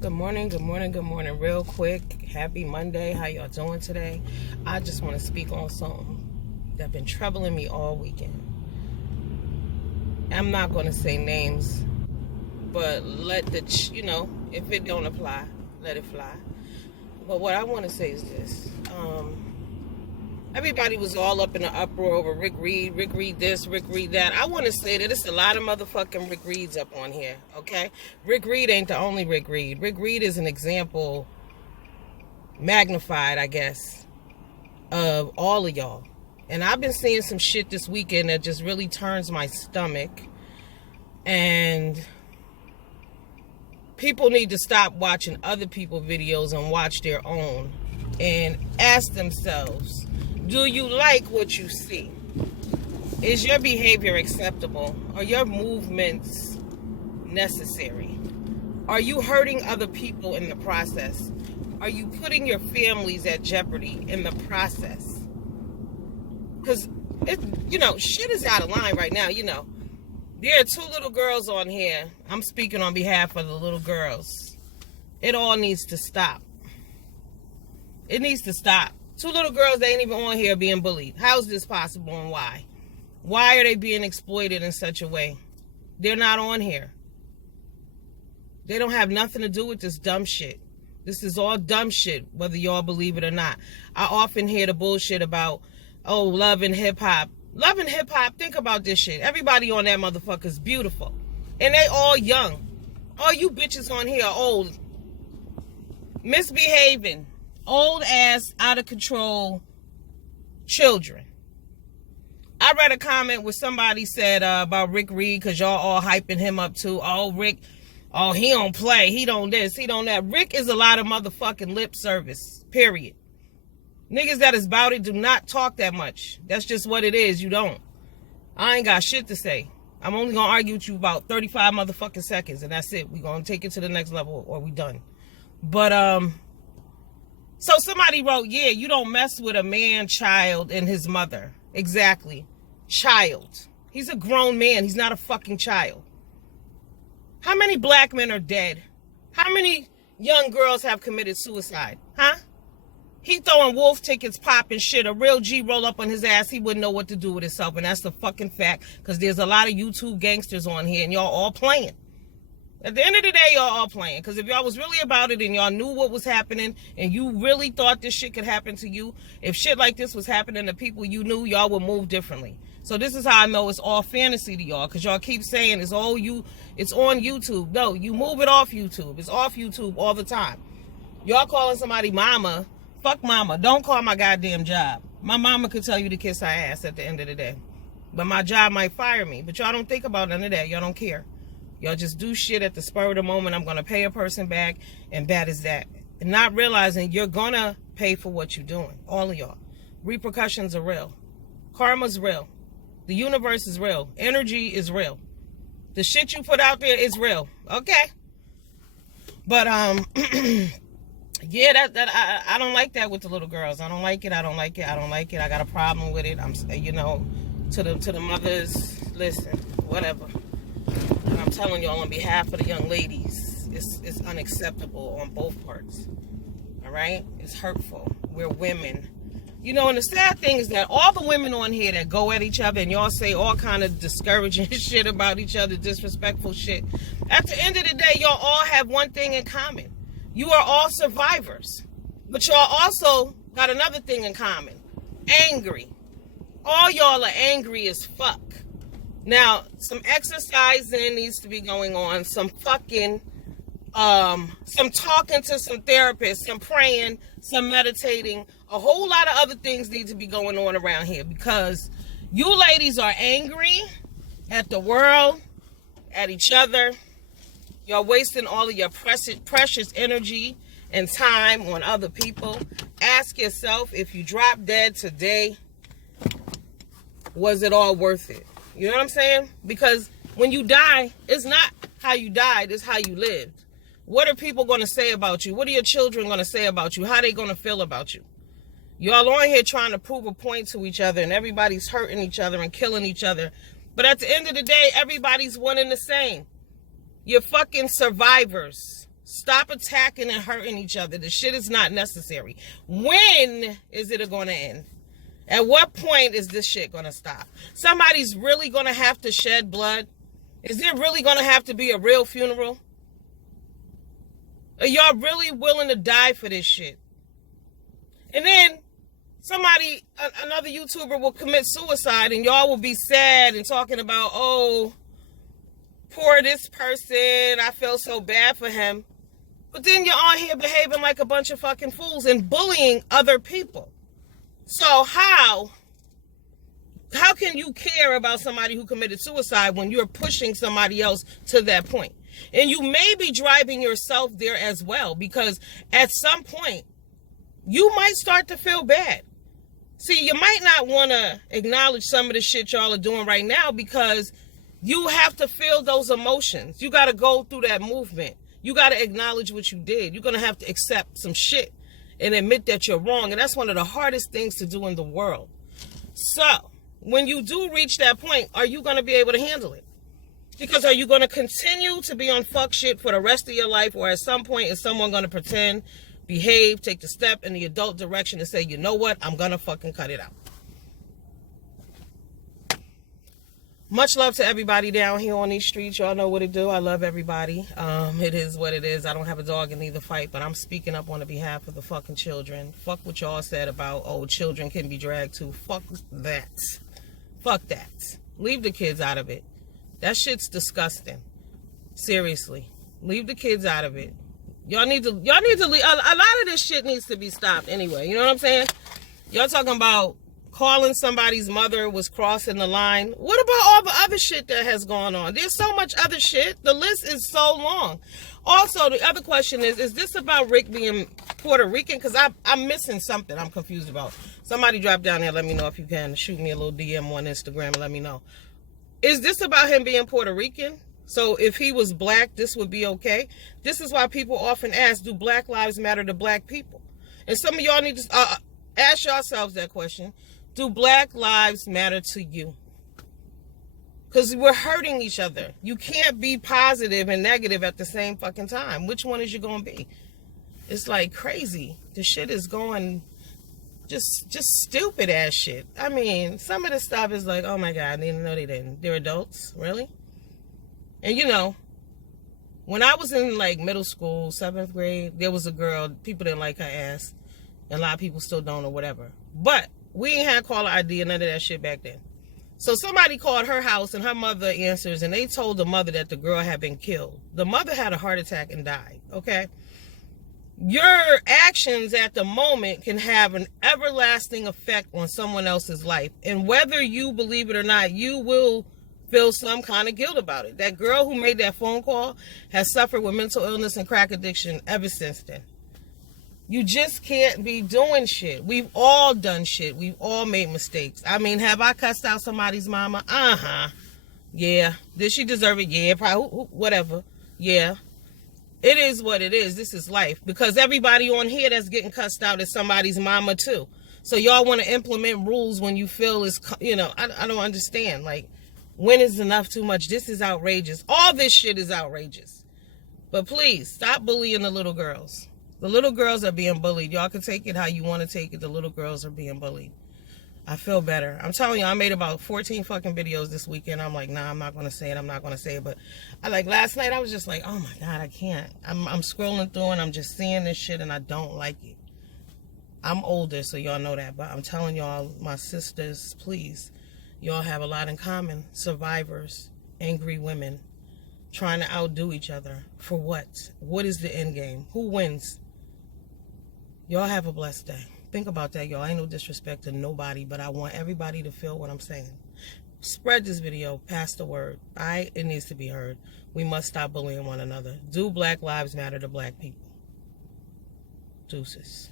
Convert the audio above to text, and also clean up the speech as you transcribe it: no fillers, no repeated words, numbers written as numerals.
Good morning, good morning, good morning. Real quick, happy Monday. How y'all doing today? I just want to speak on something that's been troubling me all weekend. I'm not going to say names, but let if it don't apply, let it fly. But what I want to say is this. Everybody was all up in an uproar over Rick Reed this, Rick Reed that. I want to say that it's a lot of motherfucking Rick Reeds up on here, okay? Rick Reed ain't the only Rick Reed. Rick Reed is an example, magnified, I guess, of all of y'all. And I've been seeing some shit this weekend that just really turns my stomach. And people need to stop watching other people's videos and watch their own. And ask themselves, do you like what you see? Is your behavior acceptable? Are your movements necessary? Are you hurting other people in the process? Are you putting your families at jeopardy in the process? Because, shit is out of line right now, There are two little girls on here. I'm speaking on behalf of the little girls. It all needs to stop. It needs to stop. Two little girls, they ain't even on here being bullied. How is this possible and why? Why are they being exploited in such a way? They're not on here. They don't have nothing to do with this dumb shit. This is all dumb shit, whether y'all believe it or not. I often hear the bullshit about, love and hip-hop. Love and hip-hop, think about this shit. Everybody on that motherfucker is beautiful. And they all young. All you bitches on here are old. Misbehaving. Old ass, out of control children. I read a comment where somebody said about Rick Reed, because y'all all hyping him up too. Oh, Rick, he don't play. He don't this, he don't that. Rick is a lot of motherfucking lip service, period. Niggas that is about it do not talk that much. That's just what it is. You don't. I ain't got shit to say. I'm only going to argue with you about 35 motherfucking seconds, and that's it. We going to take it to the next level or we done. But, so somebody wrote, yeah, you don't mess with a man, child, and his mother. Exactly. Child. He's a grown man. He's not a fucking child. How many black men are dead? How many young girls have committed suicide? Huh? He throwing wolf tickets, popping shit. A real G roll up on his ass, he wouldn't know what to do with himself. And that's the fucking fact. Because there's a lot of YouTube gangsters on here and y'all all playing. At the end of the day, y'all all playing. Because if y'all was really about it and y'all knew what was happening and you really thought this shit could happen to you, if shit like this was happening to people you knew, y'all would move differently. So this is how I know it's all fantasy to y'all. Because y'all keep saying it's on YouTube. No, you move it off YouTube. It's off YouTube all the time. Y'all calling somebody mama. Fuck mama. Don't call my goddamn job. My mama could tell you to kiss her ass at the end of the day. But my job might fire me. But y'all don't think about none of that. Y'all don't care. Y'all just do shit at the spur of the moment. I'm going to pay a person back, and that is that. And not realizing you're going to pay for what you're doing. All of y'all. Repercussions are real. Karma's real. The universe is real. Energy is real. The shit you put out there is real. Okay? But, yeah, I don't like that with the little girls. I don't like it. I don't like it. I don't like it. I got a problem with it. I'm, to the mothers, listen, whatever. And I'm telling y'all on behalf of the young ladies, it's unacceptable on both parts. All right? It's hurtful. We're women. And the sad thing is that all the women on here that go at each other and y'all say all kind of discouraging shit about each other, disrespectful shit, at the end of the day, y'all all have one thing in common. You are all survivors. But y'all also got another thing in common. Angry. All y'all are angry as fuck. Now, some exercising needs to be going on. Some fucking, some talking to some therapists, some praying, some meditating. A whole lot of other things need to be going on around here because you ladies are angry at the world, at each other. You're wasting all of your precious energy and time on other people. Ask yourself, if you drop dead today, was it all worth it? You know what I'm saying? Because when you die, it's not how you died, it's how you lived. What are people going to say about you? What are your children going to say about you? How are they going to feel about you? Y'all on here trying to prove a point to each other and everybody's hurting each other and killing each other. But at the end of the day, everybody's one and the same. You're fucking survivors. Stop attacking and hurting each other. The shit is not necessary. When is it going to end? At what point is this shit going to stop? Somebody's really going to have to shed blood? Is there really going to have to be a real funeral? Are y'all really willing to die for this shit? And then somebody, another YouTuber will commit suicide and y'all will be sad and talking about, oh, poor this person, I feel so bad for him. But then you're on here behaving like a bunch of fucking fools and bullying other people. So how can you care about somebody who committed suicide when you're pushing somebody else to that point? And you may be driving yourself there as well, because at some point you might start to feel bad. See, you might not want to acknowledge some of the shit y'all are doing right now because you have to feel those emotions. You got to go through that movement. You got to acknowledge what you did. You're going to have to accept some shit and admit that you're wrong. And that's one of the hardest things to do in the world. So when you do reach that point, are you going to be able to handle it? Because are you going to continue to be on fuck shit for the rest of your life? Or at some point, is someone going to pretend, behave, take the step in the adult direction and say, you know what? I'm going to fucking cut it out. Much love to everybody down here on these streets. Y'all know what to do. I love everybody. It is what it is. I don't have a dog in either fight, but I'm speaking up on the behalf of the fucking children. Fuck what y'all said about, oh, children can be dragged too. Fuck that. Fuck that. Leave the kids out of it. That shit's disgusting. Seriously. Leave the kids out of it. Y'all need to leave. A lot of this shit needs to be stopped anyway. You know what I'm saying? Y'all talking about calling somebody's mother was crossing the line. What about all the other shit that has gone on? There's so much other shit. The list is so long. Also, the other question is this about Rick being Puerto Rican? Because I'm missing something I'm confused about. Somebody drop down there. Let me know if you can. Shoot me a little DM on Instagram and let me know. Is this about him being Puerto Rican? So if he was black, this would be okay? This is why people often ask, do black lives matter to black people? And some of y'all need to ask yourselves that question. Do black lives matter to you? Because we're hurting each other. You can't be positive and negative at the same fucking time. Which one is you going to be? It's like crazy. The shit is going just stupid ass shit. I mean, some of the stuff is like, oh my God, they didn't know they didn't. They're adults? Really? And you know, when I was in like middle school, 7th grade, there was a girl, people didn't like her ass. And a lot of people still don't or whatever. But we ain't had caller ID and none of that shit back then. So somebody called her house and her mother answers and they told the mother that the girl had been killed. The mother had a heart attack and died, okay? Your actions at the moment can have an everlasting effect on someone else's life. And whether you believe it or not, you will feel some kind of guilt about it. That girl who made that phone call has suffered with mental illness and crack addiction ever since then. You just can't be doing shit. We've all done shit. We've all made mistakes. I mean, have I cussed out somebody's mama? Uh-huh. Yeah. Did she deserve it? Yeah, probably. Whatever. Yeah. It is what it is. This is life. Because everybody on here that's getting cussed out is somebody's mama too. So y'all want to implement rules when you feel is, you know, I don't understand. Like, when is enough too much? This is outrageous. All this shit is outrageous. But please, stop bullying the little girls. The little girls are being bullied. Y'all can take it how you want to take it. The little girls are being bullied. I feel better. I'm telling you, I made about 14 fucking videos this weekend. I'm like, nah, I'm not going to say it. I'm not going to say it. But I like last night, I was just like, oh my God, I can't. I'm scrolling through and I'm just seeing this shit and I don't like it. I'm older, so y'all know that. But I'm telling y'all, my sisters, please, y'all have a lot in common. Survivors, angry women, trying to outdo each other. For what? What is the end game? Who wins? Y'all have a blessed day. Think about that, y'all. Ain't no disrespect to nobody, but I want everybody to feel what I'm saying. Spread this video. Pass the word. It needs to be heard. We must stop bullying one another. Do black lives matter to black people? Deuces.